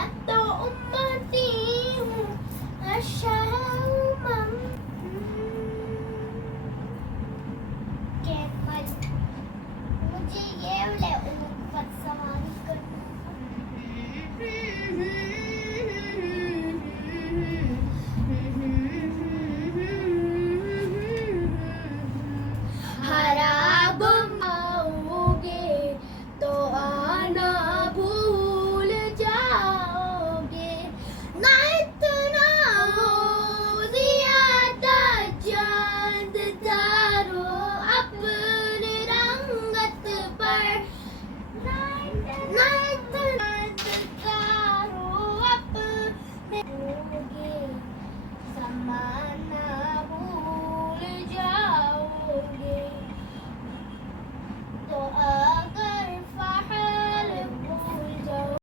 मैं तो उम्मती हूँ अशहम के पर मुझे ये ले उम्मत सवारी खराब आओगे तो आना भूल जाओगे ना इतना हो ज्यादा चांद तारो अपने रंगत पर ना इतना तारो अपने होगे समाना